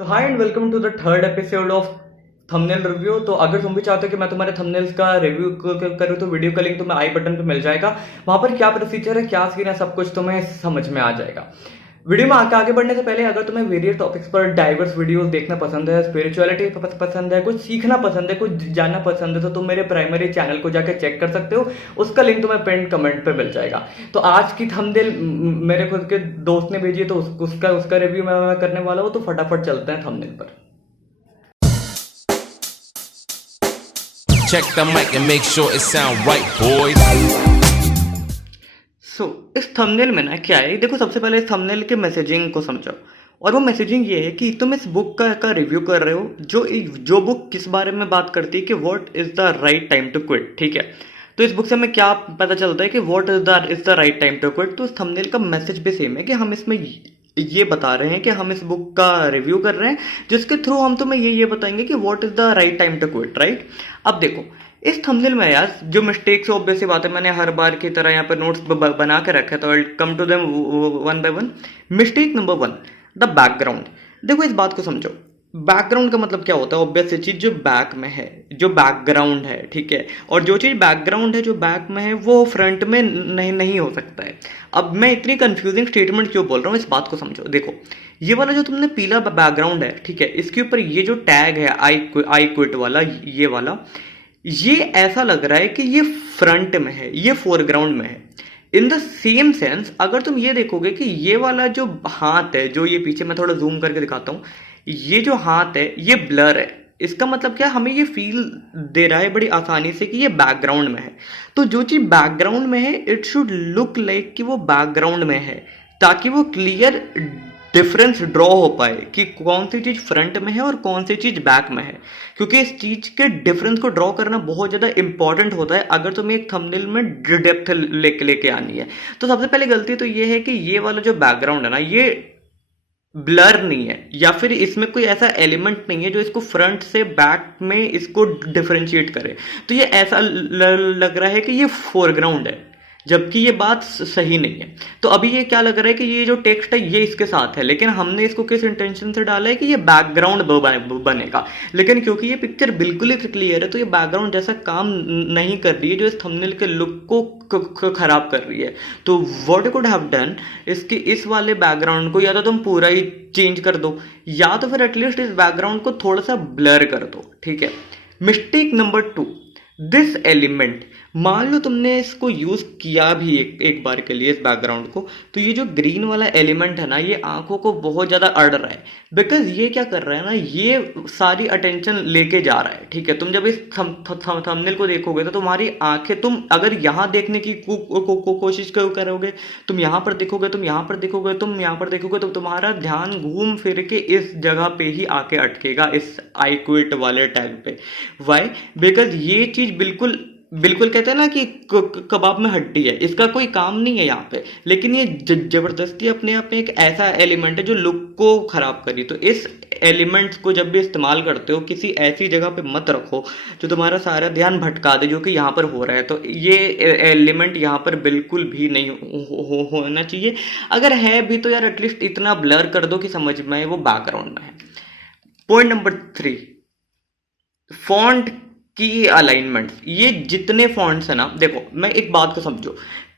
तो hi and welcome to the third episode of thumbnail review. तो अगर तुम भी चाहते हो कि मैं तुम्हारे थंबनेल्स का रिव्यू करूँ तो वीडियो का लिंक तुम्हें आई बटन पे मिल जाएगा। वहां पर क्या प्रोसीजर है, क्या सीन है, सब कुछ तुम्हें समझ में आ जाएगा। वीडियो में आगे बढ़ने से पहले अगर तुम्हें वेरियस टॉपिक्स पर डाइवर्स वीडियोस देखना पसंद है, स्पिरिचुअलिटी पसंद है, कुछ सीखना पसंद है, कुछ जानना पसंद है, तो तुम मेरे प्राइमरी चैनल को जाकर चेक कर सकते हो। उसका लिंक तुम्हें पिन कमेंट पे मिल जाएगा। तो आज की थंबनेल मेरे खुद के दोस्त ने भेजी है, तो उसका रिव्यू मैं करने वाला हूँ। तो फटाफट चलते हैं थंबनेल पर। Check the mic and make sure it sound right, boys. इस थंबनेल में ना क्या है, देखो सबसे पहले इस थंबनेल के मैसेजिंग को समझो। और वो मैसेजिंग ये है कि तुम इस बुक का रिव्यू कर रहे हो, जो बुक किस बारे में बात करती है कि what is the right time to quit. ठीक है, तो इस बुक से हमें क्या पता चलता है कि what is the right time to quit. तो इस थंबनेल का मैसेज भी सेम है कि हम इसमें ये बता रहे हैं कि हम इस बुक का रिव्यू कर रहे हैं, जिसके थ्रू हम तुम्हें ये बताएंगे कि what is the right time to quit, right. अब देखो इस थंबनेल में यार जो मिस्टेक्स, ऑब्वियस सी बात है, मैंने हर बार की तरह यहाँ पर नोट्स बना के रखे, तो I come to them one by one. Mistake number 1, the background. देखो इस बात को समझो, बैकग्राउंड का मतलब क्या होता है। ऑब्वियस चीज जो बैक में है, जो बैकग्राउंड है, ठीक है। और जो चीज बैकग्राउंड है, जो बैक में है, वो फ्रंट में नहीं हो सकता है। अब मैं इतनी कंफ्यूजिंग स्टेटमेंट क्यों बोल रहा हूँ, इस बात को समझो। देखो ये वाला जो तुमने पीला बैकग्राउंड है, ठीक है, इसके ऊपर ये जो टैग है आई क्विट वाला, ये वाला, ये ऐसा लग रहा है कि ये फ्रंट में है, ये फोरग्राउंड में है। इन द सेम सेंस अगर तुम ये देखोगे कि ये वाला जो हाथ है, जो ये पीछे, मैं थोड़ा जूम करके दिखाता हूं, ये जो हाथ है ये ब्लर है। इसका मतलब क्या, हमें ये फील दे रहा है बड़ी आसानी से कि ये बैकग्राउंड में है। तो जो चीज बैकग्राउंड में है, इट शुड लुक लाइक कि वो बैकग्राउंड में है, ताकि वो क्लियर डिफरेंस ड्रॉ हो पाए कि कौन सी चीज फ्रंट में है और कौन सी चीज बैक में है। क्योंकि इस चीज के डिफरेंस को ड्रॉ करना बहुत ज्यादा इंपॉर्टेंट होता है अगर तुम्हें एक थंबनेल में डेप्थ लेके आनी है। तो सबसे पहले गलती तो ये है कि ये वाला जो बैकग्राउंड है ना, ये ब्लर नहीं है, या फिर इसमें कोई ऐसा एलिमेंट नहीं है जो इसको फ्रंट से बैक में इसको डिफरेंशिएट करे। तो ये ऐसा लग रहा है कि ये फोरग्राउंड है, जबकि ये बात सही नहीं है। तो अभी ये क्या लग रहा है कि ये जो टेक्स्ट है ये इसके साथ है, लेकिन हमने इसको किस इंटेंशन से डाला है कि ये बैकग्राउंड बनेगा। लेकिन क्योंकि ये पिक्चर बिल्कुल ही क्लियर है, तो ये बैकग्राउंड जैसा काम नहीं कर रही है, जो इस थंबनेल के लुक को खराब कर रही है। तो what you could have done, इसके इस वाले बैकग्राउंड को या तो तुम पूरा ही चेंज कर दो, या तो फिर एटलीस्ट इस बैकग्राउंड को थोड़ा सा ब्लर कर दो, ठीक है। Mistake number 2, this element. मान लो तुमने इसको यूज किया भी एक बार के लिए इस बैकग्राउंड को, तो ये जो ग्रीन वाला एलिमेंट है ना, ये आंखों को बहुत ज्यादा अड़ रहा है। बिकॉज ये क्या कर रहा है ना, ये सारी अटेंशन लेके जा रहा है, ठीक है। तुम जब इस थंबनेल को देखोगे तो तुम्हारी आंखें, तुम अगर यहाँ देखने की कोशिश करोगे, तुम यहाँ पर देखोगे, तुम यहाँ पर देखोगे, तुम यहाँ पर देखोगे, तो तुम्हारा ध्यान घूम फिर के इस जगह पे ही आके अटकेगा, इस आई क्विट वाले टैग पे। वाई? बिकॉज ये चीज बिल्कुल बिल्कुल कहते हैं ना कि कबाब में हड्डी है, इसका कोई काम नहीं है यहाँ पे, लेकिन ये जबरदस्ती अपने आप में एक ऐसा एलिमेंट है जो लुक को खराब करी। तो इस एलिमेंट्स को जब भी इस्तेमाल करते हो, किसी ऐसी जगह पे मत रखो जो तुम्हारा सारा ध्यान भटका दे, जो कि यहाँ पर हो रहा है। तो ये एलिमेंट यहाँ पर बिल्कुल भी नहीं होना चाहिए। अगर है भी तो यार एटलीस्ट इतना ब्लर कर दो कि समझ में आए वो बैकग्राउंड में है। पॉइंट नंबर 3, फॉन्ट की अलाइनमेंट। ये जितने फॉन्ट्स है ना, देखो मैं एक बात को समझो,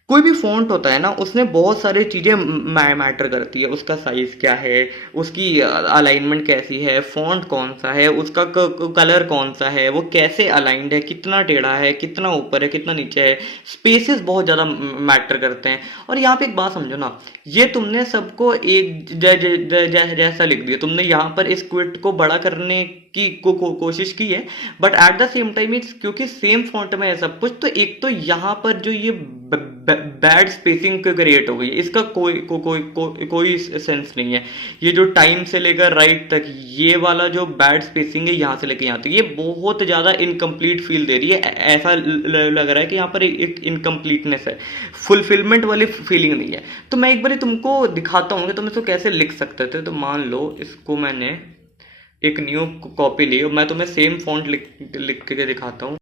कोई भी फॉन्ट होता है ना, उसमें बहुत सारी चीजें मैटर करती है। उसका साइज क्या है, उसकी अलाइनमेंट कैसी है, फॉन्ट कौन सा है, उसका कलर कौन सा है, वो कैसे अलाइंड है, कितना टेढ़ा है, कितना ऊपर है, कितना नीचे है, स्पेसेस बहुत ज्यादा मैटर करते हैं। और यहाँ पे एक बात समझो ना, ये तुमने सबको एक जैसा लिख दिया, तुमने यहाँ पर इस क्विट को बड़ा करने की कोशिश की है, but at the same time it's, क्योंकि सेम फॉन्ट में है सब कुछ, तो एक तो यहाँ पर जो ये बैड स्पेसिंग क्रिएट हो गई, इसका कोई सेंस नहीं है। ये जो टाइम से लेकर राइट तक ये वाला जो बैड स्पेसिंग है, यहाँ से लेकर यहाँ तक, ये बहुत ज्यादा इनकम्प्लीट फील दे रही है। ऐसा लग रहा है कि यहाँ पर एक इनकम्प्लीटनेस है, फुलफिलमेंट वाली फीलिंग नहीं है। तो मैं एक बार तुमको दिखाता हूँ कि तुम इसको कैसे लिख सकते थे। तो मान लो इसको मैंने एक न्यू कॉपी ली, मैं तुम्हें सेम फॉन्ट लिख के दिखाता हूँ।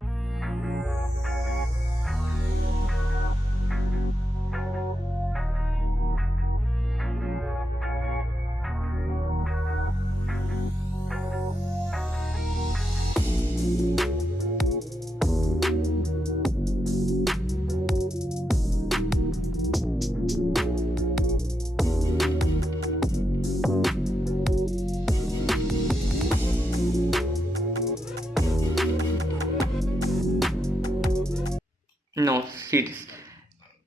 No series,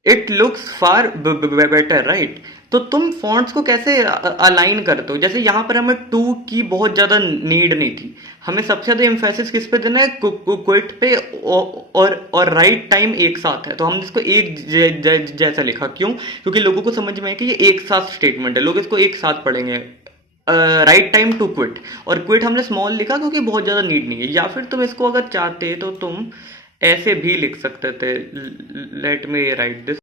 it looks far better right. तो तुम फॉन्ट्स को कैसे अलाइन करते हो? जैसे यहाँ पर हमें टू की बहुत ज्यादा नीड नहीं थी, हमें सबसे ज्यादा एम्फेसिस किस पे देना है? क्विट पे और राइट टाइम एक साथ है, तो हमने इसको एक जैसा लिखा। क्यों? क्योंकि लोगों को समझ में है कि ये एक साथ स्टेटमेंट है, लोग इसको एक साथ पढ़ेंगे। राइट टाइम टू क्विट, और क्विट हमने स्मॉल लिखा क्योंकि बहुत ज्यादा नीड नहीं है। या फिर तुम इसको अगर चाहते तो तुम ऐसे भी लिख सकते थे, लेट मी राइट दिस।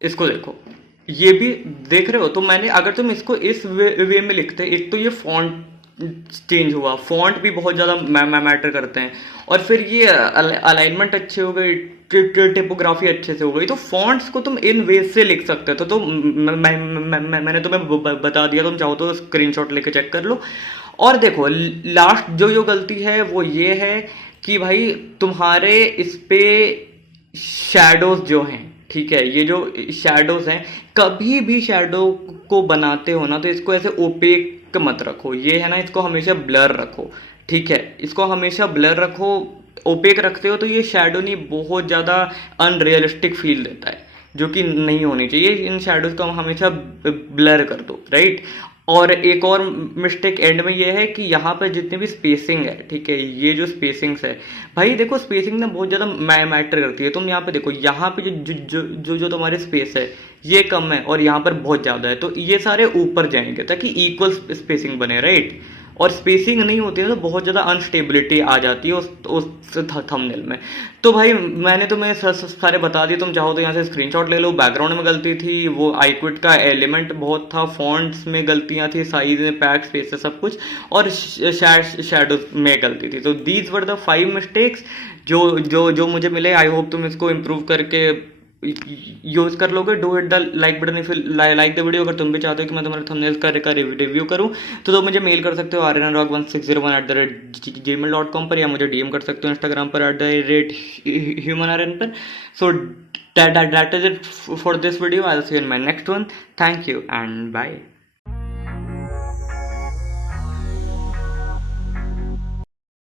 इसको देखो, ये भी देख रहे हो? तो मैंने, अगर तुम इसको इस वे में लिखते, एक तो ये फॉन्ट चेंज हुआ, फॉन्ट भी बहुत ज़्यादा मैटर करते हैं, और फिर ये अलाइनमेंट अच्छे हो गई, टिपोग्राफी अच्छे से हो गई। तो फॉन्ट्स को तुम इन वेज से लिख सकते हो। तो मैंने तुम्हें बता दिया, तुम चाहो तो स्क्रीनशॉट लेके चेक कर लो। और देखो, लास्ट जो गलती है वो ये है कि भाई तुम्हारे इस पे शैडोज जो हैं, ठीक है, ये जो शैडोज हैं, कभी भी शैडो को बनाते हो ना तो इसको ऐसे ओपेक मत रखो, ये है ना, इसको हमेशा ब्लर रखो, ठीक है, इसको हमेशा ब्लर रखो। ओपेक रखते हो तो ये शैडो नहीं बहुत ज़्यादा अनरियलिस्टिक फील देता है, जो कि नहीं होनी चाहिए। इन शैडोज को हम हमेशा ब्लर कर दो, राइट। और एक और मिस्टेक एंड में ये है कि यहाँ पर जितनी भी स्पेसिंग है, ठीक है, ये जो स्पेसिंग्स है, भाई देखो स्पेसिंग ना बहुत ज़्यादा मैटर करती है। तुम यहाँ पे देखो, यहाँ पे जो तुम्हारी स्पेस है ये कम है और यहाँ पर बहुत ज़्यादा है, तो ये सारे ऊपर जाएंगे ताकि इक्वल स्पेसिंग बने, राइट। और स्पेसिंग नहीं होती है तो बहुत ज़्यादा अनस्टेबिलिटी आ जाती है उस थंबनेल में। तो भाई मैंने तुम्हें सारे बता दिए, तुम चाहो तो यहाँ से स्क्रीनशॉट ले लो। बैकग्राउंड में गलती थी, वो iQuit का एलिमेंट बहुत था, फॉन्ट्स में गलतियाँ थी, साइज में, पैक स्पेस है, सब कुछ, और शैडो में गलती थी। तो दीज वर द 5 मिस्टेक्स जो मुझे मिले। आई होप तुम इसको इम्प्रूव करके यूज कर लोगे। Do hit the like button if like the video. अगर तुम भी चाहते हो कि मैं तुम्हारे थंबनेल्स का रिव्यू करूं तो तुम मुझे मेल कर सकते हो aryanrock1601@gmail.com पर, या मुझे डीएम कर सकते हो इंस्टाग्राम पर @humanrn पर। सो that is it for this video. I'll see you in my next one. Thank you and bye.